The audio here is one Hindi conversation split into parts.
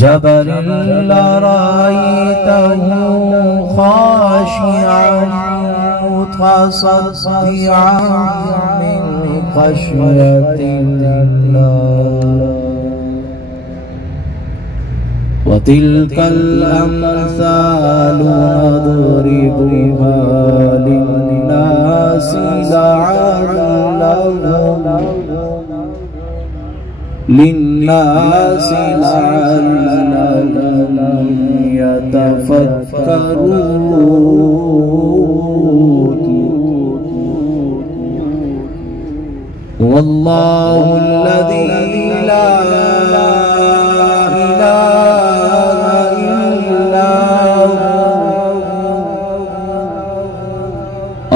जबल लरायतहु खाशिअन मुतसद्दिअन मिन खश्यतिल्लाह वतिल्कल अम्सालु नदरिबुहा लिन्नासि लअल्लहुम यतफक्करून वल्लाहु अल्लज़ी ला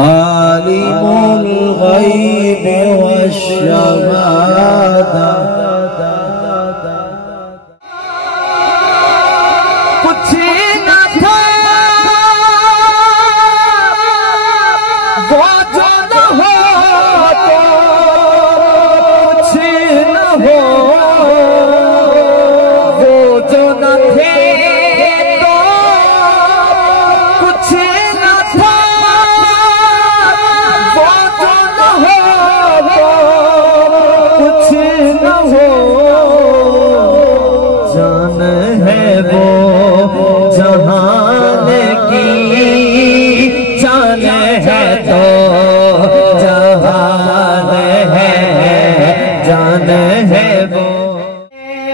आलिमुल गैब वश्शहादा कुछ न था वो जो न हो तो कुछ न हो, वो जो न थे तो कुछ न था, वो जो न हो तो कुछ न हो। जान है वो जहान की, जान है तो जहान है, जान है वो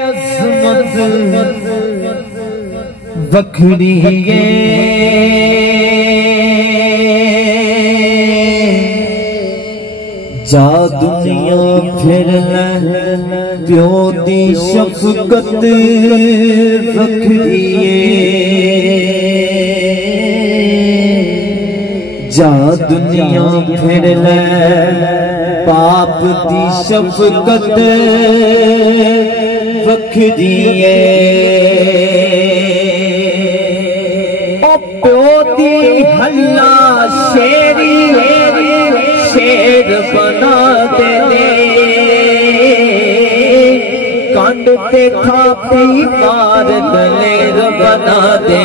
अज़मत वखरी है। जा दुनिया फिर प्यो दी शफकत वखरी है। जा दुनिया फिर पाप दी शफकत वखरी है। ओ प्यो दी हल्ला शेरी शेर बना दे, कांड ते खापी मार दलेर बना दे।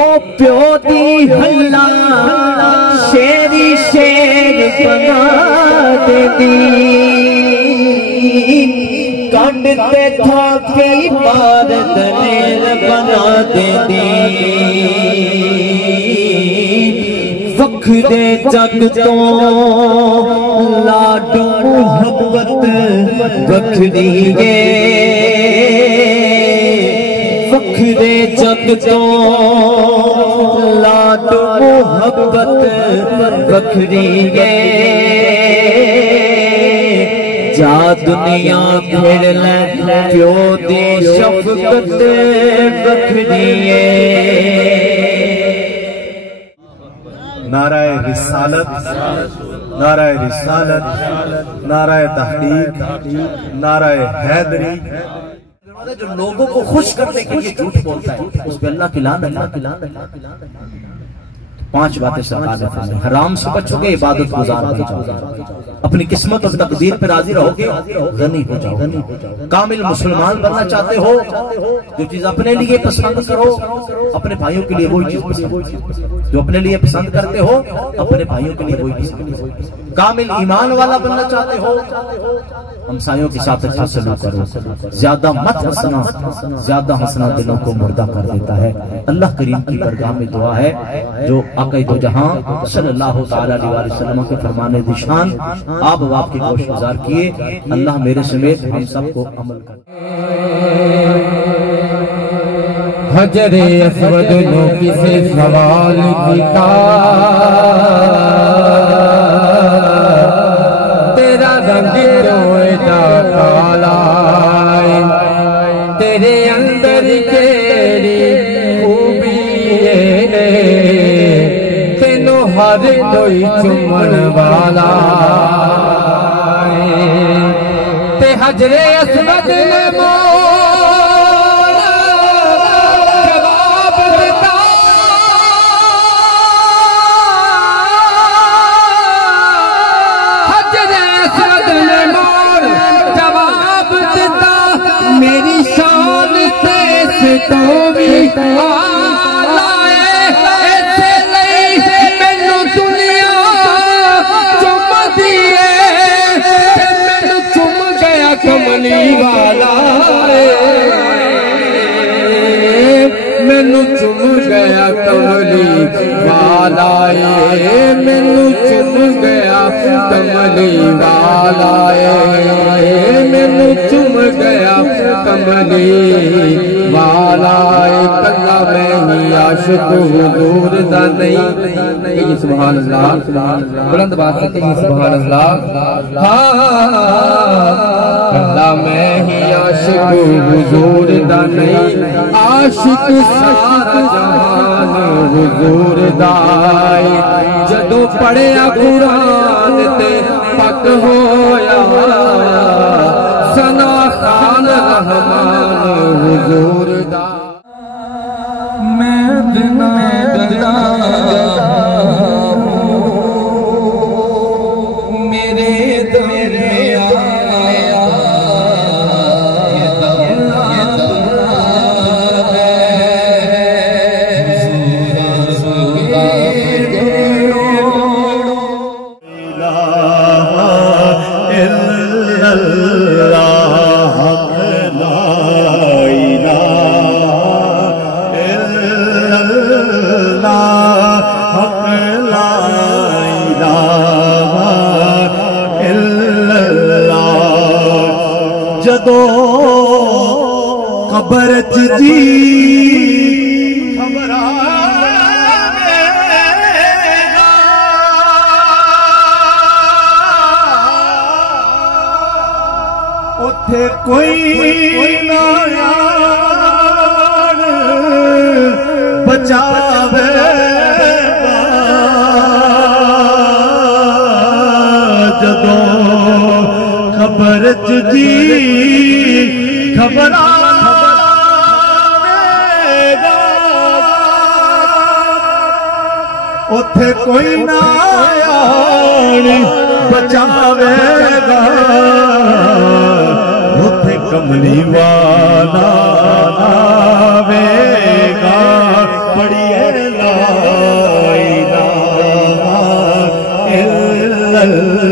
ओ प्यो दी हल्ला शेरी शेर बना दे, कांड ते खापी मार दलेर बना दे। वखरे जग तो लाडो मोहब्बत वखरी है। वखरे जग तो लाडो मोहब्बत वखरी है। जा दुनिया फिर प्यो दी शफकत वखरी है। नाराए रिसालत, नाराए रिसालत, नाराए तहरीक, नाराए हैदरी। जो लोगों को खुश करने के लिए झूठ बोलता है उस पे अल्लाह की लानत। 5 बातें सरकार ने फरमाई। हराम से बचोगे, इबादत गुजार बन जाओगे, अपनी किस्मत और तकदीर पे राजी रहोगे, गनी हो जाओगे। कामिल मुसलमान बनना चाहते हो, जो चीज अपने लिए पसंद करो अपने भाइयों के लिए वही चीज पसंद, जो अपने लिए पसंद करते हो अपने भाइयों के लिए वही पसंद। कामिल ईमान वाला बनना चाहते हो, हमसायों के साथ अच्छा सलूक करो, ज्यादा मत हंसना, ज्यादा हंसना दिलों को मुर्दा कर देता है। अल्लाह करीम की बरगाह में दुआ है जो आक़ा दो जहां सल्लल्लाहु तआला अलैहि वसल्लम के फरमाने निशान आप बाप के गोश गुजार किए। अल्लाह मेरे समेत हम सबको अमल कर। हजरे अस्वद नो किसे सवाल किया, तेरा रंग रोएदा काला, तेरे अंदर केरी खूबी है, तेनो हर कोई चुमन वाला। ते हजरे अस्वद ने तो भी आलाए ऐसे नहीं मैनू दुनिया चुम दिए मैनू चुम गया कमली वाला मैनू चुम गया कमली वाला मैनू चुम गया कमली वाला मैनू चुम गया कमली वाला कल्ला मैं ही आशिक हुजूर दा नहीं कहीं सुभान अल्लाह बुलंद बात से कहीं सुभान अल्लाह कल्ला मैं ही आशिक हुजूर दा नहीं आशिक सारा जहान हुजूर दा जदों पढ़िया कुरान ते पक होया सना खान रहमान हुजूर दा मैं बिना गदा मेरे दर में आया जदों कबर जी खबर उथे कोई ना बचावे जदों खबर जी खबर उथे कोई ना बचावेगा उथे कमली वाला आवेगा पढ़िए ला इलाहा इल्लल्लाह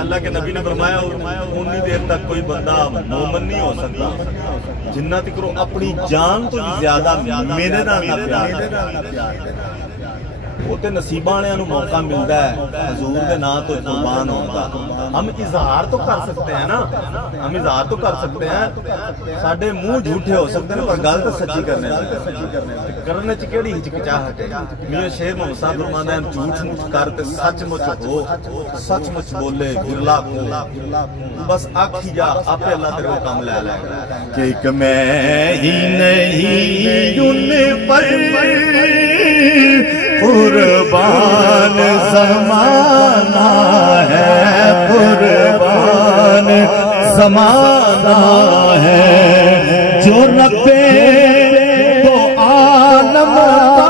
अल्लाह के नबी ने फरमाया उतनी देर तक कोई बंदा मोमन नहीं हो सकता जिन्ना तक अपनी जान तो भी ज्यादा मेरे नाल ना प्यार वो ते नसीबा वालियां नूं मौका मिलता है हजूर के नाम तो कुर्बान होगा। हम इजहार तो कर सकते हैं ना, हम इजहार तो कर सकते हैं, साडे मुंह झूठे हो सकते हैं पर गल तो सच्ची करने करने च केड़ी हिचकिचाहट है। मियां शेर मोहम्मद साहब फरमांदे हैं झूठ मूठ कर ते सचमुच हो, सचमुच बोले बिरला को बस आखी जा आपे अल्लाह तेरे को काम ले लेगा कि एक मैं ही नहीं उन पर कुर्बान ज़माना है, कुर्बान ज़माना है जो रब्बे तो आलम का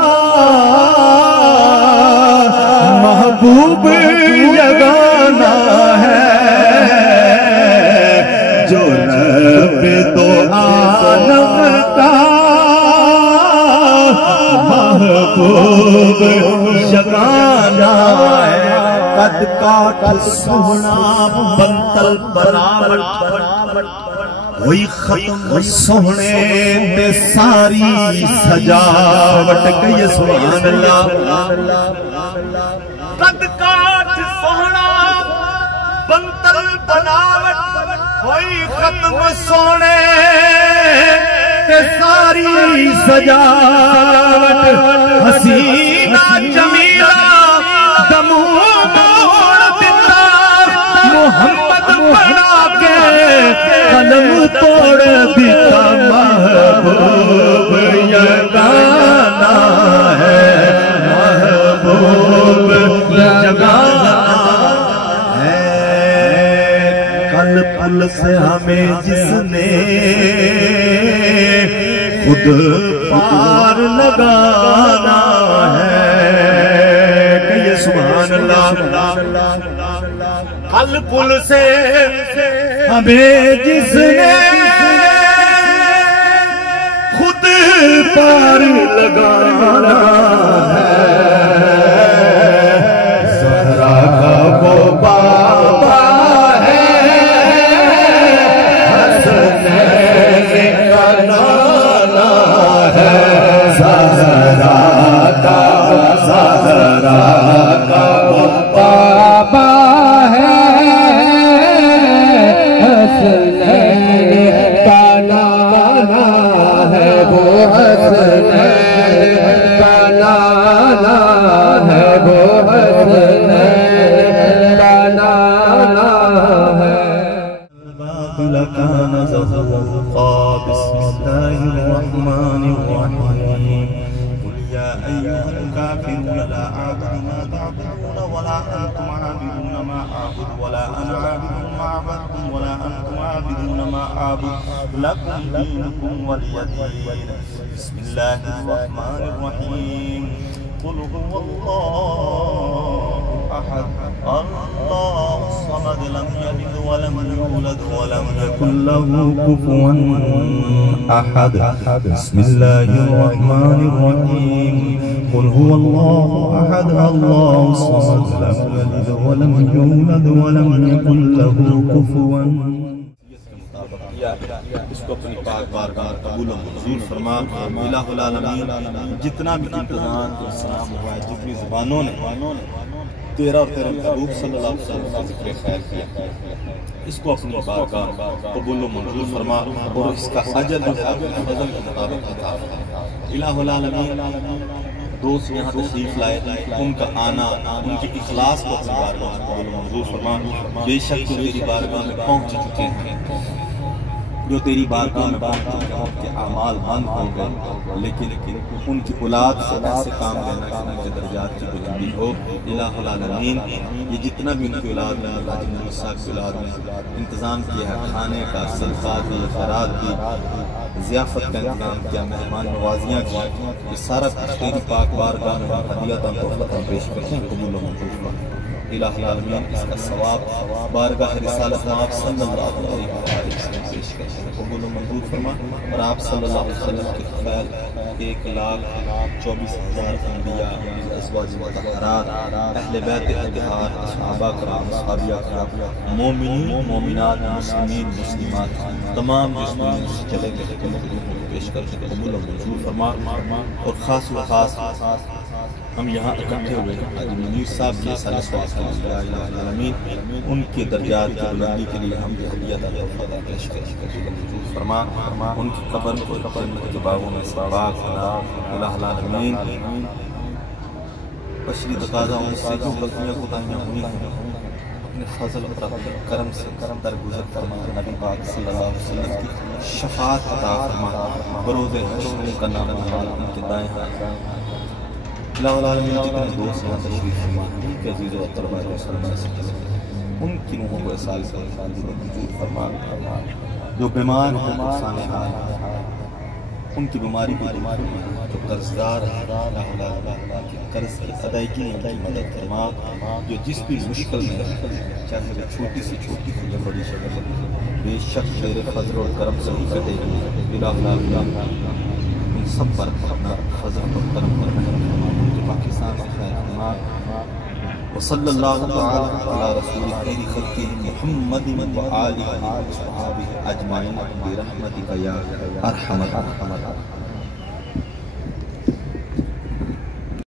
महबूब यगाना है, जो रब्बे तो आलम का महबूब यगाना है। कद काठ सोना बंतल बनावट हुई खत्म सोहने ते सारी सजावट कहिए सुभान अल्लाह। कद काठ सोना बंतल बनावट हुई खत्म सोने ते सारी सजावट हसीना जमीला दमू मोहम्मद बना के कलम तोड़ दिया महबूब यगाना है, महबूब यगाना है। कल पल से हमें जिसने खुद पार लगा फल पुल से हमें जिसने खुद पार लगाना है, ज़हरा का वो बाबा है, हसनैन का नाना है, ज़हरा का वो बाबा है, हसनैन का नाना है, वो हसनैन का नाना है, वो हसनैन का नाना है। बिस्मिल्लाहिर्रहमानिर्रहीम कुल या अय्युहल काफिरून ला अअबुदु मा तअबुदून वला अंतुम आबिदून मा अअबुदु वला अना आबिदुन मा अबदतुम वला अंतुम आबिदून मा अअबुदु लकुम दीनुकुम वलिय दीन। बिस्मिल्लाहिर्रहमानिर्रहीम कुल हुवल्लाहु अहद अल्लाहु समद लम यलिद वलम यूलद वलम यकुल लहू कुफुवन अहद। बिस्मिल्लाहिर्रहमानिर्रहीम कुल हुवल्लाहु अहद अल्लाहु समद लम यलिद वलम यूलद वलम यकुल लहू कुफुवन। इसको अपनी पाक बारगाह कबूल व मंजूर फरमा। इलाहुल आलमीन जितना भी इंतज़ाम सलाम हुआ है, जितनी ज़ुबानों ने तेरा और तेरे महबूब सल्लल्लाहु अलैहि वसल्लम का ज़िक्र खैर किया, इसको अपनी बारगाह कबूल व मंजूर फरमा और इसका अजर जो है अपने फज़ल के मुताबिक अता फरमा। इलाहुल आलमीन दोस्त यहाँ तशरीफ लाए, उनका आना, उनके इखलास को अपनी बारगाह कबूल व मंजूर फरमा। बेशक जो तेरी बारगाह में पहुँच चुके हैं, जो तेरी बारगाह में पहुँच चुके हैं, उनके अमाल बंद हो गए, लेकिन उनकी औलाद से ऐसे काम लेना कि उनके दर्जात की बुलंदी हो। इलाहुल आलमीन ये जितना भी उनकी औलाद में साहब की औलाद में इंतज़ाम किया है, खाने का, सदक़ात की, खैरात की, ज़ियाफ़त का इंतज़ाम किया, मेहमान नवाजियाँ की, ये सारा कुछ तेरी पाक बारगाह में हदियतन तोहफ़तन पेश करते हैं, कबूल व मंजूर फरमा। इलाहुल आलमीन इसका सवाब बारगाह रिसालत में आप सल्लल्लाहु अलैहि वसल्लम पेश करते हैं, कबूल व मंजूर फरमा। और आप सल्लल्लाहु अलैहि वसल्लम के खैर 1,24,000 अंबिया, अज़वाज मुतहहरात, अहले बैत अतहार, सहाबा कराम, सहाबिया कराम, मोमिनीन मोमिनात, मुस्लिमीन मुस्लिमात, तमाम जिसमें चले गए पेश करके कबूल व मंजूर फरमा। और ख़ास व ख़ास हम यहाँ इकट्ठे हुए हाजी मुनीर साहब के आलमीन उनके दर्जात की बुलंदी के लिए हम हदियत पेश फरमा। उनकी कब्र को जन्नत के बागों में सबाक इलाहुल आलमीन बशरी तकाज़ा उनसे जो गलतियाँ कोताहियाँ हुई हैं, अपने फजल और करम से दरगुजर फरमा। नबी पाक सल्लल्लाहु अलैहि वसल्लम की शफाअत अता फरमा। बरोज़ हश्र उनका नाम उनके दाएं हाथ। इलाहुल आलमीन जितने दोस्त यहाँ तशरीफ फरमा के अज़ीज़ व अक़रबा उनकी रूहों को इसाल से मंजूर फरमा। जो बीमार हैं, उनकी बीमारी को दूर फरमा। जो कर्जदार है, कर्ज की अदायगी में उनकी मदद फरमा। जो जिस भी मुश्किल में है, चाहे वो छोटी से छोटी हो या बड़ी शक्ल, बेशक तेरे फजल और करम से ही कटेगी। इलाहुल आलमीन इन सब पर अपना फजल और करम पर पाकिस्तान से खैर फरमा। वसल्लल्लाहु तआला अला रसूलिल खल्क़ि मुहम्मदिन व आलिहि व अस्हाबिहि अजमाइन बिरहमतिका या अरहमर राहिमीन।